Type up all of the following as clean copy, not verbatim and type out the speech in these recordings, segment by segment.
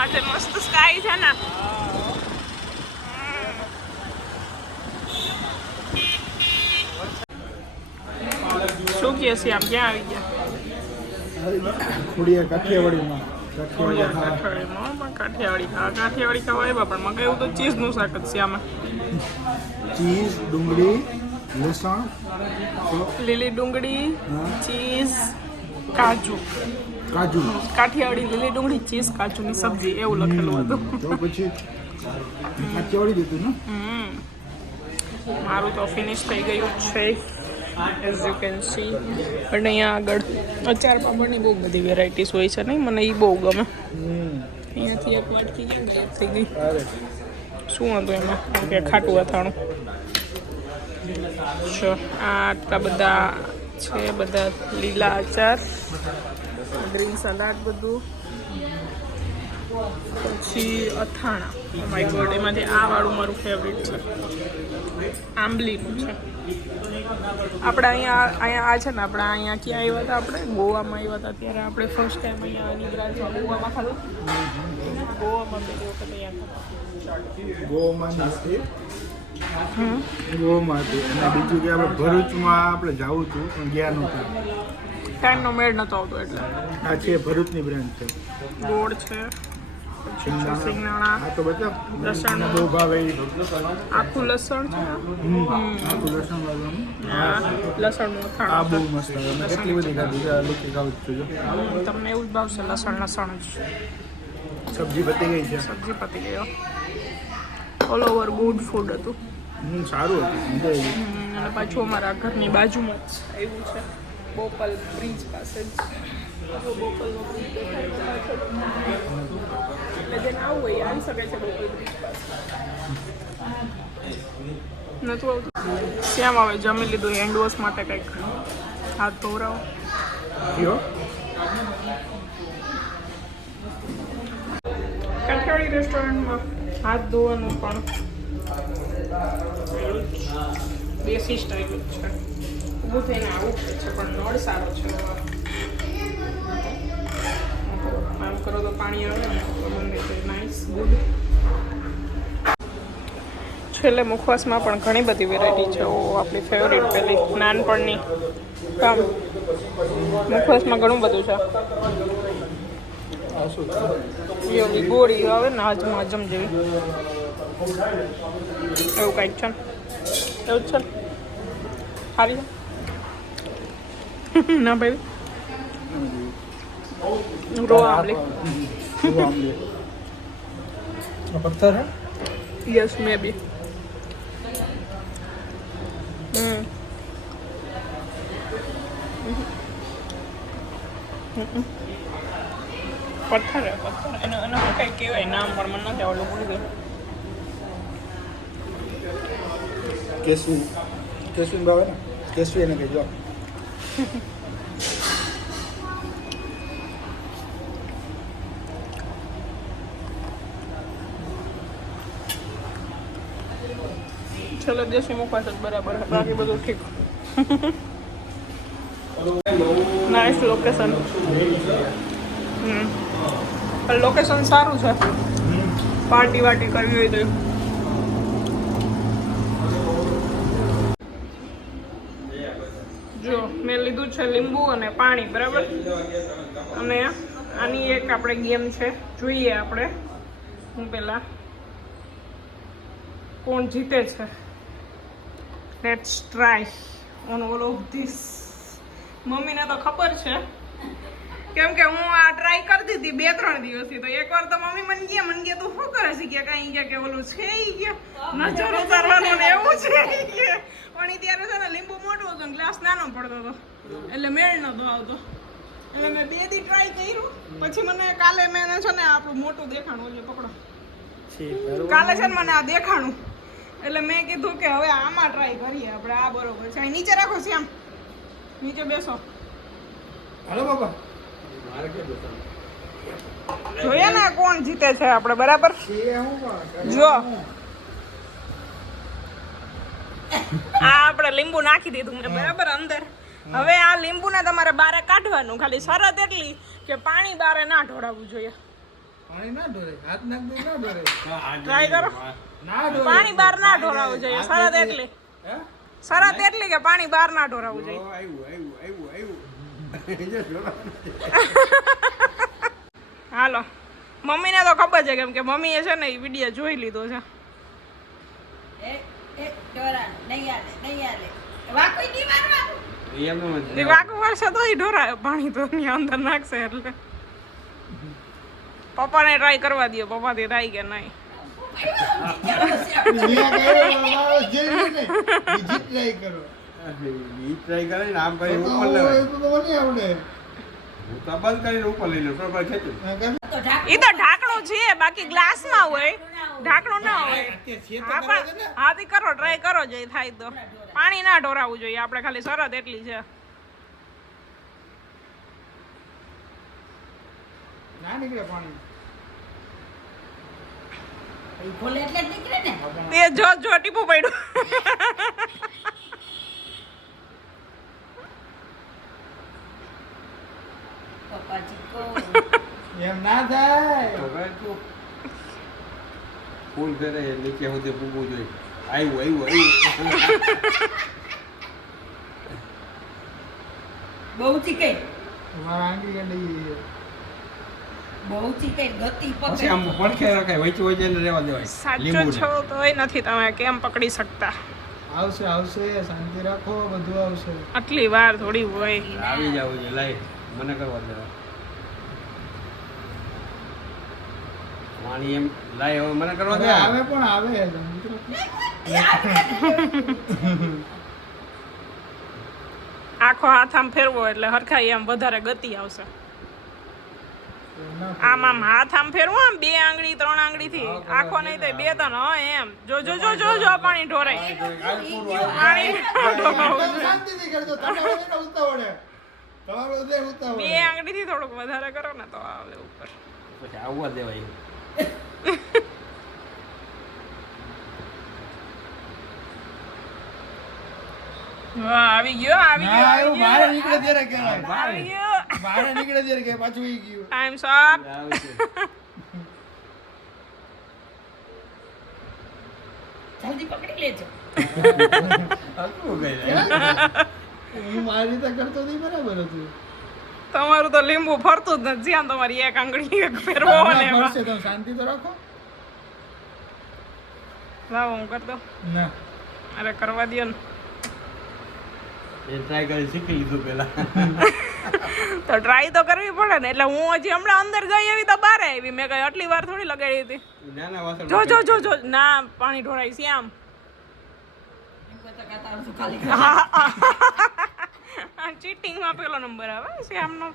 માટે મસ્ત સ્કાય છે ને. શું કહે છે આમ ક્યાં આવી ગયા? ખોડિયા કાઠિયાવાડીમાં. કાઠિયાવાડી ખાવા આવ્યા પણ મગા એવું તો ચીઝનું શાક જ છે આમાં. ચીઝ, ડુંગળી, લસણ, લીલી ડુંગળી, ચીઝ, કાજુ. કાઠિયાવાડી લીલી ડુંગળી, ચીઝ, કાજુની સબ્જી એવું લખેલું હતું. તો પછી કાઠિયાવાડી દીધું ને. મારું તો ફિનિશ થઈ ગયું છે એઝ યુ કેન સી. અને અહીંયા આગળ અચાર પાપડની બહુ બધી વેરાયટીઝ હોય છે નહીં, મને એ બહુ ગમે. અહીંયાથી એક વાટકી ક્યાં ગાયબ થઈ ગઈ? શું હતું એમાં? કે ખાટું અથાણું છે. આટલા બધા છે, બધા લીલા અચાર, ગ્રીન સલાડ બધું, પછી અથાણા. ઓ માય ગોડ, એમાંથી આ વાળું મારું ફેવરિટ છે, આંબલીનું છે. આપણે અહીંયા આ છે ને, આપણે અહીંયા ક્યાં આવ્યા હતા? આપણે ગોવામાં આવ્યા હતા ત્યારે આપણે ફર્સ્ટ ટાઈમ અહીંયા આની બ્રાન્ચમાં ગોવામાં ખાધું. ગોવામાં પહેલી વખત અહીંયા ગોવામાં હતી. અને બીજું કે આપણે ભરૂચમાં આપણે જવું હતું પણ ગયા નહોતા. ટાઈમનો મેળ નહોતો આવતો એટલે. આ છે ભરૂચની બ્રાન્ચ છે. ગોળ છે, સિંગદાણા, લસણ, બહુ ભાવે. આખું લસણ છે, આખું લસણ વાળું. લસણનું અથાણું. આ બહુ મસ્ત આવે. મેં કેટલી બધી ખાધી છે. લોકો ખાવું જ છું. તમને એવું જ ભાવશે, લસણ જ. સબ્જી પતી ગઈ છે. સબ્જી પતી ગયો. ઓલ ઓવર ગુડ ફૂડ હતું. સારું હતું, મજા આવી. અને પાછું અમારા ઘરની બાજુમાં જ આવ્યું છે, બોપલ બ્રિજ પાસે જ. બોપલનો બ્રિજ દેખાય છે. એટલે જેને આવવું હોય આવી શકે છે બોપલ બ્રિજ પાસે. નતું આવતું. શ્યામ હવે જમી લીધું, હેન્ડ વોશ માટે કંઈક હાથ ધોવરાવો. કાઠિયાવાડી રેસ્ટોરન્ટમાં હાથ ધોવાનું પણ દેશી સ્ટાઇલ જ છે. ઊભું થઈને આવું છે પણ નળ સારો છે. આમ કરો તો પાણી આવે ને, નાઇસ ગુડ. છેલ્લે મુખવાસમાં પણ ઘણી બધી વેરાયટી છે. ઓ આપણી ફેવરિટ પેલી નાનપણની કામ. મુખવાસમાં ઘણું બધું છે. એવી ગોળી આવે ને હજમ જેવી, એવું કંઈક છે. એવું જ છે. સારી છે ના ભાઈ? રો આંબલી. પથ્થર હે? યસ મે બી. પથ્થર હે, પથ્થર. એનો કંઈ કહેવાય નામ પણ મને નથી આવડતું, ભૂલી ગયું. કેસવી ભાવે ને? કેસવી એને કહેજો. ચલો દેશી મુખવાસ જ બરાબર, બાકી બધું ઠીક. Nice location. લોકેશન સારું છે, પાર્ટી વાર્ટી કરવી હોય તો. જો મેં લીધું છે લીંબુ અને પાણી, બરાબર. અને આની એક આપણે ગેમ છે, જોઈએ આપણે. હું પહેલાં કોણ જીતે છે. Let's try on all of this. મમ્મીને તો ખબર છે, કેમ કે હું આ ટ્રાય કરતી હતી 2-3 દિવસથી. તો એકવાર તો મમ્મી મને કે તું શું કરે છે કે કાંઈ કે ઓલું છે કે નજર ઉતારવાનું ને એવું છે કે. પણ ત્યારે છે ને લીંબુ મોટું હતું ને ગ્લાસ નાનો પડતો હતો, એટલે મેળ નતો આવતો. એટલે મેં 2 દી ટ્રાય કર્યું. પછી મને કાલે મેં છે ને આપણું મોટું દેખાણું, એટલે પકડો, કાલે છે ને મને આ દેખાણું. એટલે મેં કીધું કે હવે આમાં ટ્રાય કરીએ આપણે. આ બરોબર છે. નીચે રાખો શ્યામ, નીચે બેસો. હાલો બાબા, જોઈએ ને કોણ જીતે છે આપણે, બરાબર. જો આ આપણે લીંબુ નાખી દીધું મેં, બરાબર, અંદર. હવે આ લીંબુને તમારે બારે કાઢવાનું. ખાલી શરત એટલી કે પાણી બારે ના ઢોળાવવું જોઈએ. પાણી ના ઢોરે, હાથ નાખી ના ઢોરે. ટ્રાય કરો. ના ઢોરે. પાણી બહાર ના ઢોરાવવું જોઈએ. શરત એટલી. હે? શરત એટલી કે પાણી બહાર ના ઢોરાવવું જોઈએ. હાલો, મમ્મીને તો ખબર છે કેમ કે મમ્મીએ છે ને એ વિડીયો જોઈ લીધો છે. વાકું વર્ષે તો ઢોરાય પાણી તો એની અંદર નાખશે એટલે પપ્પાને ટ્રાય કરવા દો. પપ્પાથી થાય કે નહીં. અહીંયા ગયો, મારો જેવી નહીં. બીજી try કરો. ટ્રાય કરે ને આમ કરી તો ઉપર હું લેવાય. એ તો મને આવડે. હું તો બંધ કરીને ઉપર લઈ લઉં બરાબર ખેંચું. હા, કર. એ તો ઢાંકણું છે, બાકી ગ્લાસમાં હોય, ઢાંકણું ના હોય. અત્યારે છે તો હા કરવા દે પણ ને. હાથી કરો, ટ્રાય કરો જે થાય તો. પાણી ના ઢોરાવવું જોઈએ. આપણે ખાલી શરત એટલી છે. ના નીકળે પાણી. તે જો ટીપું પડ્યું. એમ ના થાય. તો હવે તું ફૂલ ફેરે નીચે સુધી પૂગવું જોઈએ. આવ્યું. બહુ ચીકઈ મારા આંગળી ગંડી. પછી આમ પડખે રખાય વચ્ચે ને રહેવા દેવાય. સાચો લીંબુને. છો તોય નથી તમે કેમ પકડી શકતા. આવશે આવશે, શાંતિ રાખો, બધું આવશે. આટલી વાર થોડી હોય. આવી જાવ છે લાઈ મને કરવા દેવા. પાણી એમ લાઈ હવે મને કરવા અરે દેવા. આવે પણ આવે. આખો હાથ આમ ફેરવો એટલે હરખાઈ આમ વધારે ગતિ આવશે. આમ આમ હાથ આમ ફેરવો, આમ 2 આંગળી 3 આંગળી થી આખો નહીં તો 2 3 એમ. જો જો જો જો જો પાણી ઢોરાય. પાણી ઢોરાવું. શાંતિથી કરજો. તમે એને ઉતાવળે. તમારો ઉદય ઉતાવળે. 2 આંગળી થી થોડુંક વધારે કરો ને તો આવે ઉપર. પછી આવવા દેવાય. વાહ, આવી ગયો આવી ના, ગયો એવું બહાર નીકળે ત્યારે કહેવાય. આવી ગયો. બહાર નીકળે ત્યારે કે પાછું ઈ ગયું. Times up. આવે છે. જલ્દી પકડી લેજો. આટલું કઈ હું મારી રીતે કરતો નહીં, બરાબર હતું. તમારું તો લીંબુ ફરતું જ નથી. જ્યાં તમારી એક આંગળી એક ફેરવો ને ના, એમાં. ફરશે તો શાંતિ તો રાખો. લાવો હું કરી દઉં. ના અરે કરવા દ્યો ને. એ ટ્રાય કરી શીખી લીધું પેલા. તો ટ્રાય તો કરવી પડે ને. એટલે હું હજી હમણાં અંદર ગઈ એવી તો બહાર આવી. મેં કઈ આટલી વાર થોડી લગાડી હતી. નાના વાસણ જો જો જો જો ના પાણી ઢોળાય છે આમ. ચીટિંગમાં પેલો નંબર આવે શ્યામનો.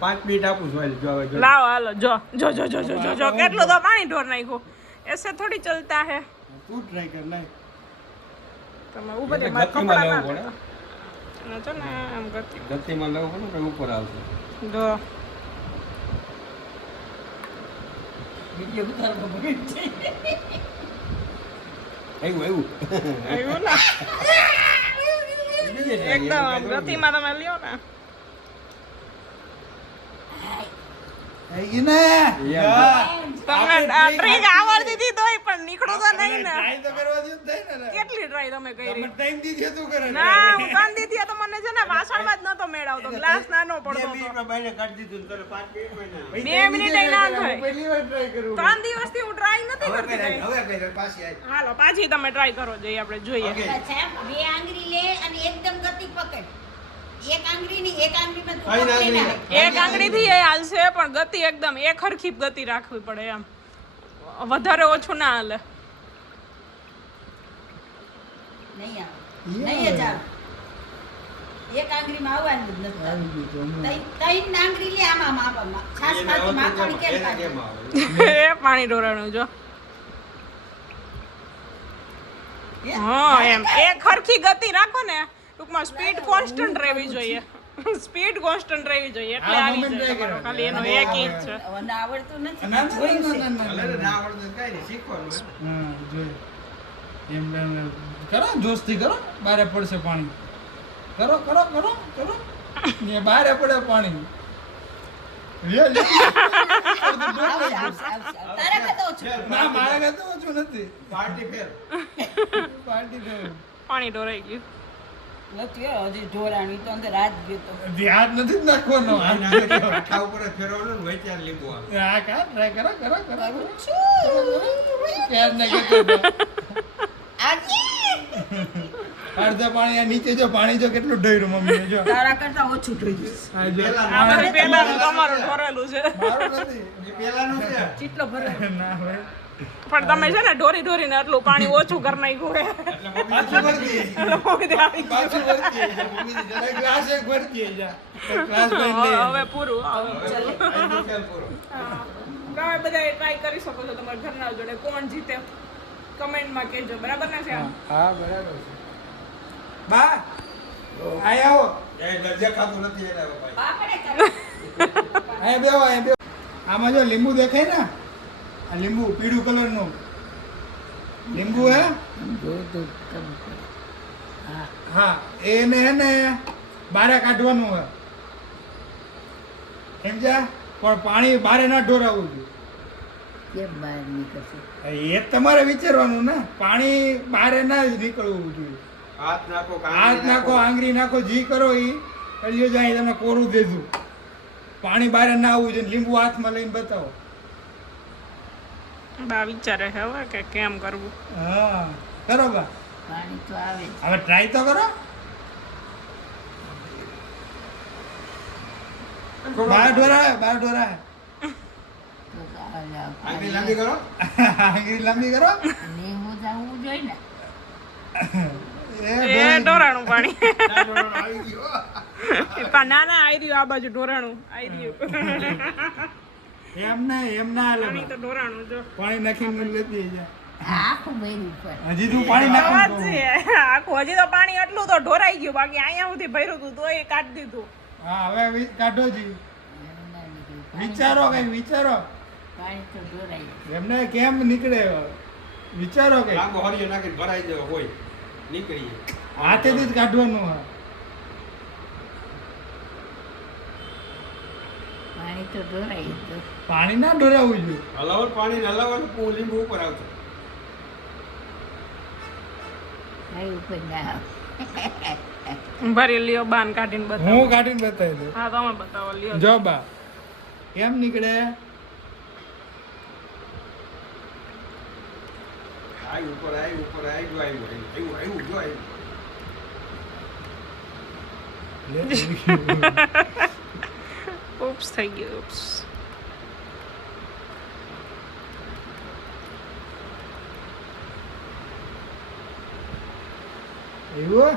5 મિનિટ આપું છું હાલ, જો હવે જો. લાવો હાલો જો જો જો જો જો જો જો કેટલું તો પાણી ઢોર નાખ્યું. એસે થોડી ચલતા હે. તું ટ્રાય કર લાય. તમે ઉભા એટલે રહી મારા ગતિમાં કપડાં લેવું ના પડે. ના ચો ને આમ ગતિ ગતિમાં લેવું પડે ને ઉપર આવશે. જો વિડીયો ઉતારવો પડે છે. આવ્યું. આવ્યું ને એકદમ આમ ગતિમાં તમે લ્યો ને. થઈ ગઈ ને? તમને આ ટ્રીક આવડતી હતી તોય પણ નીકળો તો નહીં ને. ટ્રાય તો કરવા દે ને, થાય ને. કેટલી ટ્રાય તમે કરી? તમે ટાઈમ દીધી તું કરે. ના હું કાંદી હતી તો મને છે ને વાસણમાં જ નતો મેળવતો. ગ્લાસ નાનો પડતો હતો. 2 મિનિટ ના હું થાય. પહેલી વાર ટ્રાય કરું. 3 દિવસથી હું ટ્રાય નથી કરતી કઈ. પાછી આવી. હાલો પાછી તમે ટ્રાય કરો જોઈએ આપણે જોઈએ. અચ્છા, 2 આંગળી લે અને એકદમ ગતિ પકડ. એક આંગળી ની એક આંગળીમાં તું કઈ પકડી આંગળી? નાખ. એક આંગળીથી એ હાલશે પણ ગતિ એકદમ એક હરખી ગતિ રાખવી પડે એમ. વધારે ઓછું ના હાલે. નહીં આવે. નહીં જ આવે. એક આંગળીમાં આવવાનું જ નથી. આવી ગયું તો હમણાં. ત્રણ આંગળી લે આમાં માપમાં. છાશમાંથી માખણ કેમ કાઢે? એ પાણી ઢોરાણું જો. હા એમ એક હરખી ગતિ રાખો ને. ટૂંકમાં સ્પીડ કોન્સ્ટન્ટ રહેવી જોઈએ. સ્પીડ કોન્સ્ટન્ટ રહેવી જોઈએ એટલે આ આવી moment જાય try તમારો. કરો. ખાલી એનો એક ઈ જ છે. મને આવડતું નથી. ના, ના, જોયું છે. ના, ના, ના, ના. હા, જોઈ. એમ કરો, જોશથી કરો. બારે પડશે પાણી. કરો કરો કરો કરો. ને બારે પડે પાણી. આવશે, આવશે. તારા કરતા ઓછું. ના મારા કરતા ઓછું નથી પાર્ટી ફેર પાર્ટી ફેર પાણી ઢોરાઈ ગયું. નથી હો, હજી ઢોરાણી તો અંદર હાથ ગયો તો. ધ્યાન નથી જ નાખવાનો કાંઠા ઉપર જ ફેરવવાનું ને વચ્ચે આ લીંબુ આવે હા કા ટ્રાય કરો કરો કરો કરું છું. પ્યાર ના કહેતો આજે અડધા પાણી આ નીચે જો પાણી જો કેટલું ઢોર્યું મમ્મીએ જો તારા કરતા ઓછું ઢોર્યું. આ જો આ બધું પહેલાનું તમારું ઢોરેલું છે. મારું નથી એ પેલાનું છે ચીટલો ભરે. ના ભાઈ પણ તમે છે ને ઢોરીને આટલું પાણી ઓછું કરી નાખ્યું હે. એટલે મમ્મી પાછું ભરતી એટલે મમ્મી આવી ગયું. પાછું ભરતી જા મમ્મી જરા ગ્લાસ એક ભરતી જા ગ્લાસ ભરી લે હવે પૂરું હવે આઈનો ખ્યાલ પૂરો તમે બધા ટ્રાય કરી શકો છો તમારા ઘરના જોડે. કોણ જીતે કમેન્ટમાં કહેજો, બરાબર ને છે? હા બરાબર છે બા આય આવો એ દરજ્જા ખાતું નથી એને હવે ભાઈ બાપડે કરે. આય બેહો આમાં જો લીંબુ દેખાય ને આ લીંબુ પીળું કલરનું લીંબુ હે હા. હા એને હે ને બારે કાઢવાનું હે સમજ્યા પણ પાણી બારે ના ઢોરાવવું જોઈએ. કેમ બહાર નીકળશે? એ જ તમારે વિચારવાનું ને પાણી બારે ના જ નીકળવું જોઈએ. હાથ નાખો હાથ નાખો આંગળી નાખો જી કરો એ કલ્યો જાય તમને કોરું દેજો પાણી બારે ના આવવું જોઈએ. લીંબુ હાથમાં લઈને બતાવો. બા વિચારે છે હવે કે કેમ કરવું. હા કરો બા પાણી તો આવે જ. હવે ટ્રાય તો કરો. બાર ઢોરા તો આવે આવ. આંગળી લાંબી કરો આંગળી લાંબી કરો લીંબુ જાવું જોઈએ ને. એ ઢોરાણું પાણી. ના, ડોળો આવી ગયો ના આવી રહ્યું આ બાજુ ઢોરાણું આવી રહ્યું. એમ ના હાલે પાણી તો બા. ઢોરાણું જો. પાણી નાખીને લેતી જા. આખું બેન ઉપર. હજી તું પાણી આવા જ નાખ છે. આખું હજી તો પાણી એટલું તો ઢોરાઈ ગયું, બાકી અહીંયા સુધી ભર્યું હતું તો એ કાઢી દીધું. હા હવે કાઢો જી એમ ના નીકળે. વિચારો કઈ વિચારો પાણી તો ઢોરાય. એમને કેમ નીકળે વિચારો કઈ લાંબો હરિયો નાખીને ભરાઈ દેવો હોય નીકળીએ હાથેથી જ કાઢવાનું હા પાણી તો ઢોરાય જ. પાણી ના ઢોરાવવું જોઈએ. હલાવવાનું પાણી હલાવવાનું પૂ લીંબુ ઉપર આવશે કઈ ઉપર ના આવે. ભરી લ્યો બાન કાઢીને બતાવો. હું કાઢીને બતાવી દઉં હા તમે બતાવો લ્યો. જો બા કેમ નીકળે આવી ઉપર આવી ઉપર આવ્યું આવ્યું આવ્યું જો આવ્યું ઉપ્સ થઈ ગયું ઉપ્સ. એવું